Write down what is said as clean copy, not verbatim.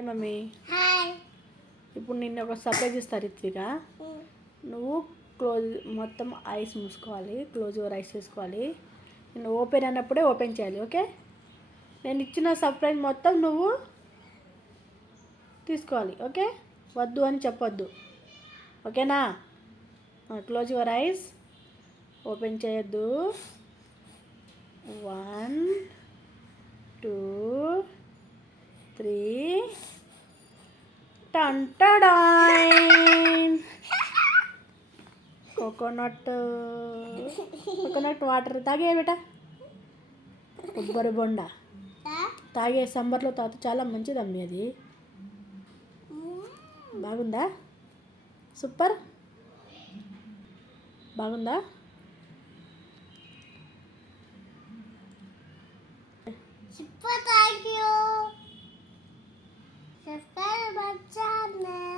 Hi mummy. Hi. ఇప్పుడు నిన్న ఒక సర్ప్రైజ్ ఇస్తారు రిత్విక. నువ్వు క్లోజ్ మొత్తం ఐస్ మూసుకోవాలి, క్లోజ్ యువర్ ఐస్ చేసుకోవాలి. నేను ఓపెన్ అన్నప్పుడే ఓపెన్ చేయాలి, ఓకే? నేను ఇచ్చిన సర్ప్రైజ్ మొత్తం నువ్వు తీసుకోవాలి, ఓకే? వద్దు అని చెప్పొద్దు, ఓకేనా? క్లోజ్ యువర్ ఐస్, ఓపెన్ చేయొద్దు. 1 2 3 టంటడాయ్. కోకోనట్ వాటర్ తాగే బేటా. కొబ్బరి బొండ తాగే, సమ్మర్లో తాత చాలా మంచిది అమ్మి. అది బాగుందా? సూపర్, బాగుందా? Super, thank you. Subscribe my channel.